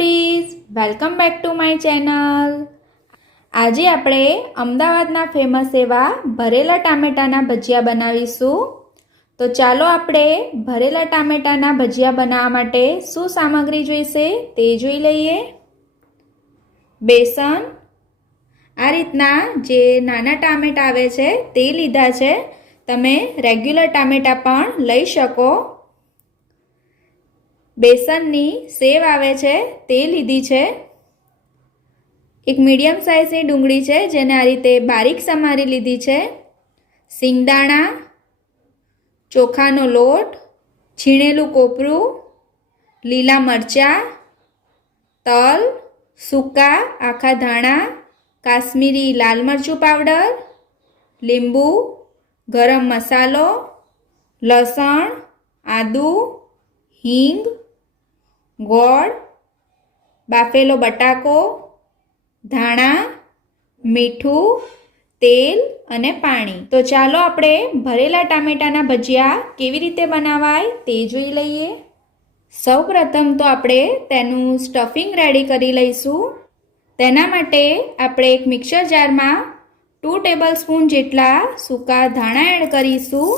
Foodies, welcome back to my channel. આજે આપણે અમદાવાદના ફેમસ એવા ભરેલા ટામેટાના ભજીયા બનાવીશું। તો ચાલો આપણે ભરેલા ટામેટાના ભજીયા બનાવવા માટે શું સામગ્રી જોઈશે તે જોઈ લઈએ। બેસન, આ રીતના જે નાના ટામેટા આવે છે તે લીધા છે, તમે રેગ્યુલર ટામેટા પણ લઈ શકો। બેસનની સેવ આવે છે તે લીધી છે। એક મીડિયમ સાઇઝની ડુંગળી છે જેને આ રીતે બારીક સમારી લીધી છે। સિંગદાણા, ચોખાનો લોટ, છીણેલું કોપરું, લીલા મરચાં, તલ, સૂકા આખા ધાણા, કાશ્મીરી લાલ મરચું પાવડર, લીંબુ, ગરમ મસાલો, લસણ, આદુ, હિંગ, ગોળ, બાફેલો બટાકો, ધાણા, મીઠું, તેલ અને પાણી। તો ચાલો આપણે ભરેલા ટામેટાના ભજીયા કેવી રીતે બનાવાય તે જોઈ લઈએ। સૌપ્રથમ તો આપણે તેનું સ્ટફિંગ રેડી કરી લઈશું। તેના માટે આપણે એક મિક્સર જારમાં 2 ટેબલસ્પૂન જેટલા સૂકા ધાણા એડ કરીશું,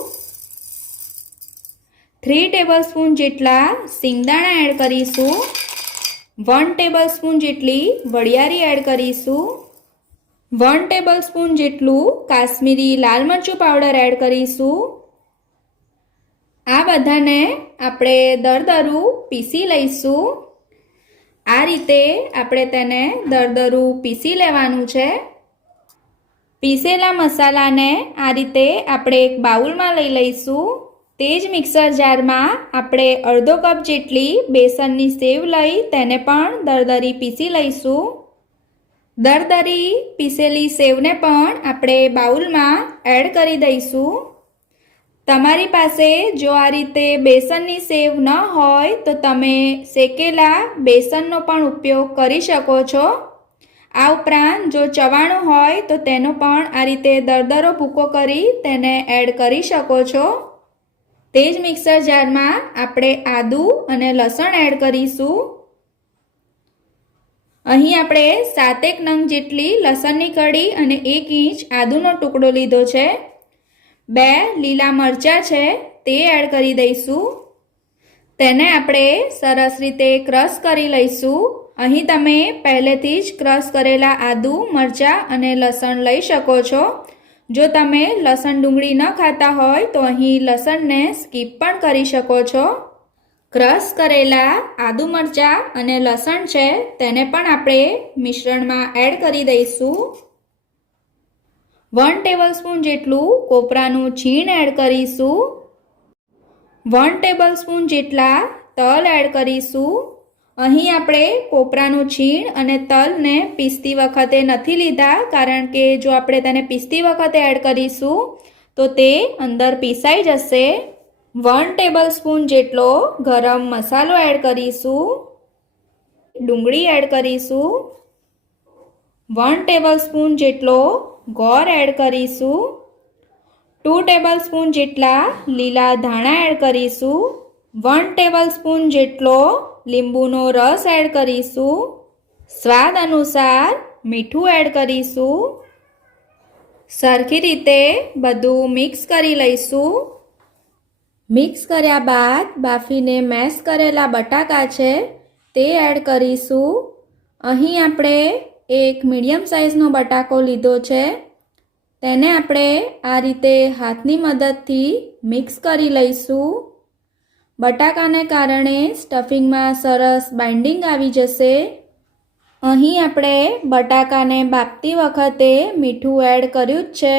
3 ટેબલસ્પૂન જેટલા સિંગદાણા એડ કરીશું, 1 ટેબલસ્પૂન જેટલી વરિયાળી એડ કરીશું, 1 ટેબલસ્પૂન જેટલું કાશ્મીરી લાલ મરચું પાવડર એડ કરીશું। આ બધાને આપણે દરદરું પીસી લઈશું। આ રીતે આપણે તેને દરદરું પીસી લેવાનું છે। પીસેલા મસાલાને આ રીતે આપણે એક બાઉલમાં લઈ લઈશું। તે જ મિક્સર જારમાં આપણે અડધો કપ જેટલી બેસનની સેવ લઈ તેને પણ દરદરી પીસી લઈશું। દરદરી પીસેલી સેવને પણ આપણે બાઉલમાં એડ કરી દઈશું। તમારી પાસે જો આ રીતે બેસનની સેવ ન હોય તો તમે શેકેલા બેસનનો પણ ઉપયોગ કરી શકો છો। આ ઉપરાંત જો ચવાણું હોય તો તેનો પણ આ રીતે દરદરો ભૂકો કરી તેને એડ કરી શકો છો। તે જ મિક્સર જારમાં આપણે આદુ અને લસણ એડ કરીશું। અહીં આપણે 7 નંગ જેટલી લસણની કળી અને 1 ઇંચ આદુનો ટુકડો લીધો છે। 2 લીલા મરચાં છે તે એડ કરી દઈશું। તેને આપણે સરસ રીતે ક્રશ કરી લઈશું। અહીં તમે પહેલેથી જ ક્રશ કરેલા આદુ, મરચાં અને લસણ લઈ શકો છો। જો તમે લસણ ડુંગળી ન ખાતા હોય તો અહીં લસણને સ્કીપ પણ કરી શકો છો। ક્રશ કરેલા આદુ, મરચાં અને લસણ છે તેને પણ આપણે મિશ્રણમાં એડ કરી દઈશું। 1 ટેબલસ્પૂન જેટલું કોપરાનું છીણ એડ કરીશું। 1 ટેબલસ્પૂન જેટલા તલ એડ કરીશું। અહીં આપણે કોપરાનું છીણ અને તલને પીસતી વખતે નથી લીધા, કારણ કે જો આપણે તેને પીસતી વખતે એડ કરીશું તો તે અંદર પીસાઈ જશે। 1 ટેબલસ્પૂન જેટલો ગરમ મસાલો એડ કરીશું। ડુંગળી એડ કરીશું। 1 ટેબલસ્પૂન જેટલો ગોળ એડ કરીશું। 2 ટેબલસ્પૂન જેટલા લીલા ધાણા એડ કરીશું। 1 ટેબલસ્પૂન જેટલો લીંબુનો રસ એડ કરીશું। સ્વાદ અનુસાર મીઠું એડ કરીશું। સરખી રીતે બધું મિક્સ કરી લઈશું। મિક્સ કર્યા બાદ બાફીને મેશ કરેલા બટાકા છે તે એડ કરીશું। અહીં આપણે એક મીડિયમ સાઇઝનો બટાકો લીધો છે, તેને આપણે આ રીતે હાથની મદદથી મિક્સ કરી લઈશું। બટાકાને કારણે સ્ટફિંગમાં સરસ બાઇન્ડિંગ આવી જશે। અહીં આપણે બટાકાને બાફતી વખતે મીઠું એડ કર્યું જ છે,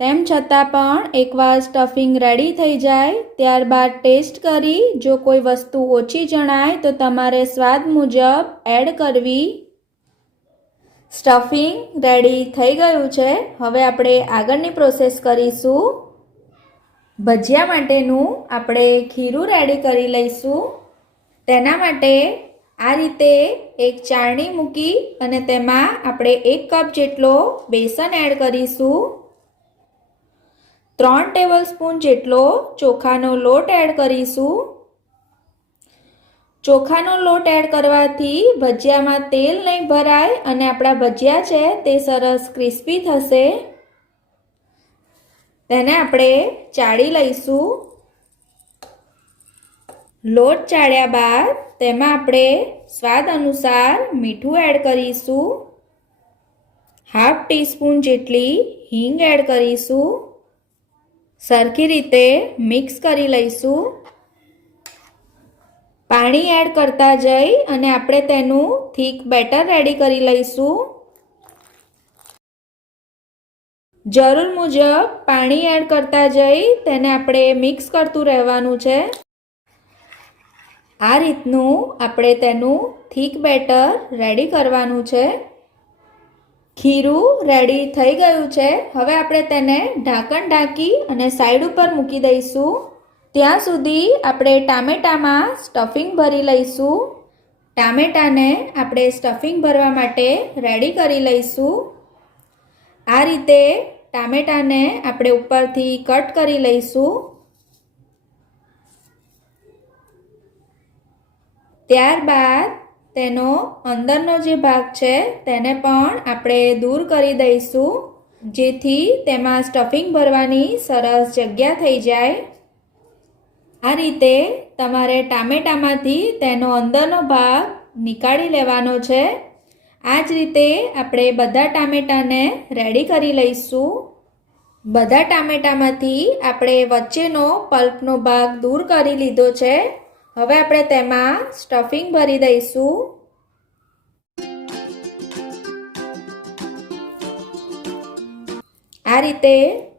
તેમ છતાં પણ એકવાર સ્ટફિંગ રેડી થઈ જાય ત્યારબાદ ટેસ્ટ કરી જો કોઈ વસ્તુ ઓછી જણાય તો તમારે સ્વાદ મુજબ એડ કરવી। સ્ટફિંગ રેડી થઈ ગયું છે। હવે આપણે આગળની પ્રોસેસ કરીશું। ભજીયા માટેનું આપણે ખીરું રેડી કરી લઈશું। તેના માટે આ રીતે એક ચાળણી મૂકી અને તેમાં આપણે 1 કપ જેટલો બેસન એડ કરીશું। 3 ટેબલસ્પૂન જેટલો ચોખાનો લોટ એડ કરીશું। ચોખાનો લોટ એડ કરવાથી ભજીયામાં તેલ નહીં ભરાય અને આપણા ભજીયા છે તે સરસ ક્રિસ્પી થશે. તેને આપણે ચાળી લઈશું. લોટ ચાળ્યા બાદ તેમાં આપણે સ્વાદ અનુસાર મીઠું એડ કરીશું. હાફ ટીસ્પૂન જેટલી હિંગ એડ કરીશું. સરખી રીતે મિક્સ કરી લઈશું. પાણી એડ કરતા જઈ અને આપણે તેનું થીક બેટર રેડી કરી લઈશું. જરૂર મુજબ પાણી એડ કરતા જઈ તેને આપણે મિક્સ કરતું રહેવાનું છે. આ રીતનું આપણે તેનું થીક બેટર રેડી કરવાનું છે. ખીરું રેડી થઈ ગયું છે. હવે આપણે તેને ઢાંકણ ઢાંકી અને સાઈડ ઉપર મૂકી દઈશું. ત્યાં સુધી આપણે ટામેટામાં સ્ટફિંગ ભરી લઈશું. ટામેટાને આપણે સ્ટફિંગ ભરવા માટે રેડી કરી લઈશું. આ રીતે ટામેટાને આપણે ઉપરથી કટ કરી લઈશું. ત્યારબાદ તેનો અંદરનો જે ભાગ છે તેને પણ આપણે દૂર કરી દઈશું, જેથી તેમાં સ્ટફિંગ ભરવાની સરસ જગ્યા થઈ જાય. આ રીતે તમારે ટામેટામાંથી તેનો અંદરનો ભાગ નીકાળી લેવાનો છે. આ જ રીતે આપણે બધા ટામેટાને રેડી કરી લઈશું. બધા ટામેટામાંથી આપણે વચ્ચેનો પલ્પનો ભાગ દૂર કરી લીધો છે. હવે આપણે તેમાં સ્ટફિંગ ભરી દઈશું. આ રીતે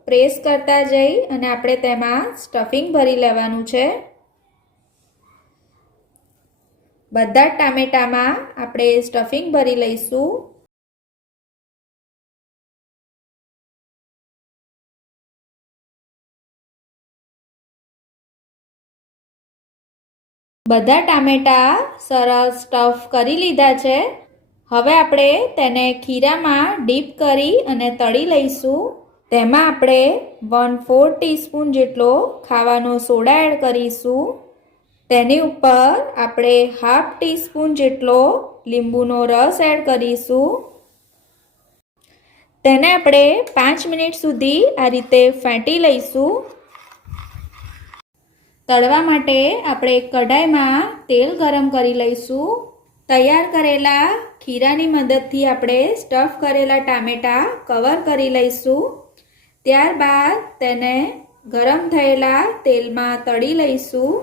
પ્રેસ કરતા જઈ અને આપણે તેમાં સ્ટફિંગ ભરી લેવાનું છે. બધા ટામેટામાં આપણે સ્ટફિંગ ભરી લઈશું. બધા ટામેટા સરસ સ્ટફ કરી લીધા છે. હવે આપણે તેને ખીરામાં ડીપ કરી અને તળી લઈશું. તેમાં આપણે 1/4 ટીસ્પૂન જેટલો ખાવાનો સોડા એડ કરીશું. તેની ઉપર આપણે હાફ ટીસ્પૂન જેટલો લીંબુનો રસ એડ કરીશું. તેને આપણે 5 મિનિટ સુધી આ રીતે ફેંટી લઈશું. તળવા માટે આપણે કઢાઈમાં તેલ ગરમ કરી લઈશું. તૈયાર કરેલા ખીરાની મદદથી આપણે સ્ટફ કરેલા ટામેટા કવર કરી લઈશું. ત્યારબાદ તેને ગરમ થયેલા તેલમાં તળી લઈશું.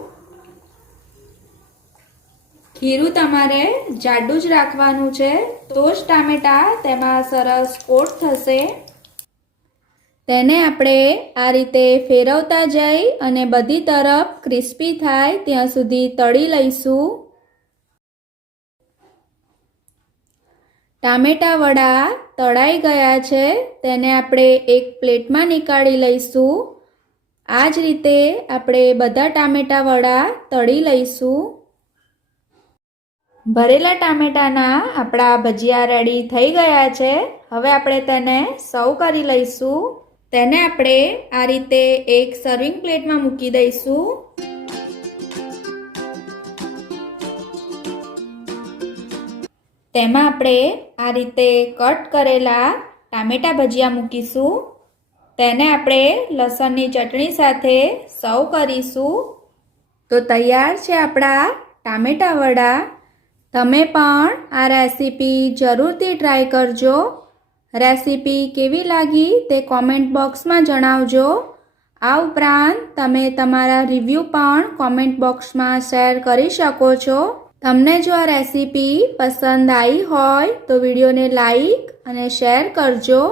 ખીરું તમારે જાડું જ રાખવાનું છે, તો જ ટામેટા તેમાં સરસ કોટ થશે. તેને આપણે આ રીતે ફેરવતા જઈ અને બધી તરફ ક્રિસ્પી થાય ત્યાં સુધી તળી લઈશું. ટામેટા વડા તળાઈ ગયા છે. તેને આપણે એક પ્લેટમાં નીકાળી લઈશું. આ જ રીતે આપણે બધા ટામેટા વડા તળી લઈશું. ભરેલા ટામેટાના આપણા ભજીયા રેડી થઈ ગયા છે. હવે આપણે તેને સર્વ કરી લઈશું. તેને આપણે આ રીતે એક સર્વિંગ પ્લેટમાં મૂકી દઈશું. તેમાં આપણે આ રીતે કટ કરેલા ટામેટા ભજીયા મૂકીશું. તેને આપણે લસણની ચટણી સાથે સર્વ કરીશું. તો તૈયાર છે આપણા ટામેટા વડા. તમે પણ આ રેસીપી જરૂરથી ટ્રાય કરજો. રેસીપી કેવી લાગી તે કોમેન્ટ બોક્સમાં જણાવજો. આ ઉપરાંત તમે તમારા રિવ્યૂ પણ કોમેન્ટ બોક્સમાં શેર કરી શકો છો. તમને જો આ રેસીપી પસંદ આવી હોય તો વિડીયોને લાઈક અને શેર કરજો.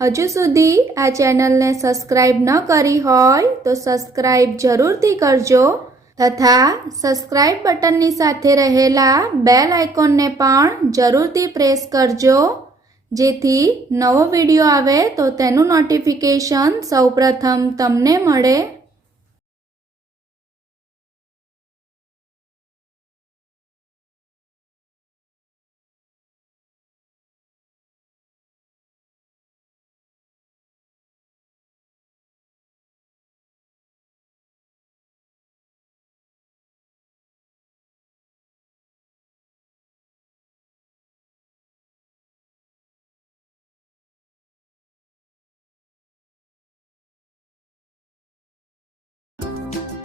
હજુ સુધી આ ચેનલને સબસ્ક્રાઈબ ન કરી હોય તો સબસ્ક્રાઈબ જરૂરથી કરજો તથા સબસ્ક્રાઈબ બટનની સાથે રહેલા બેલ આઇકોનને પણ જરૂરથી પ્રેસ કરજો, જેથી નવો વિડીયો આવે તો તેનું નોટિફિકેશન સૌપ્રથમ તમને મળે.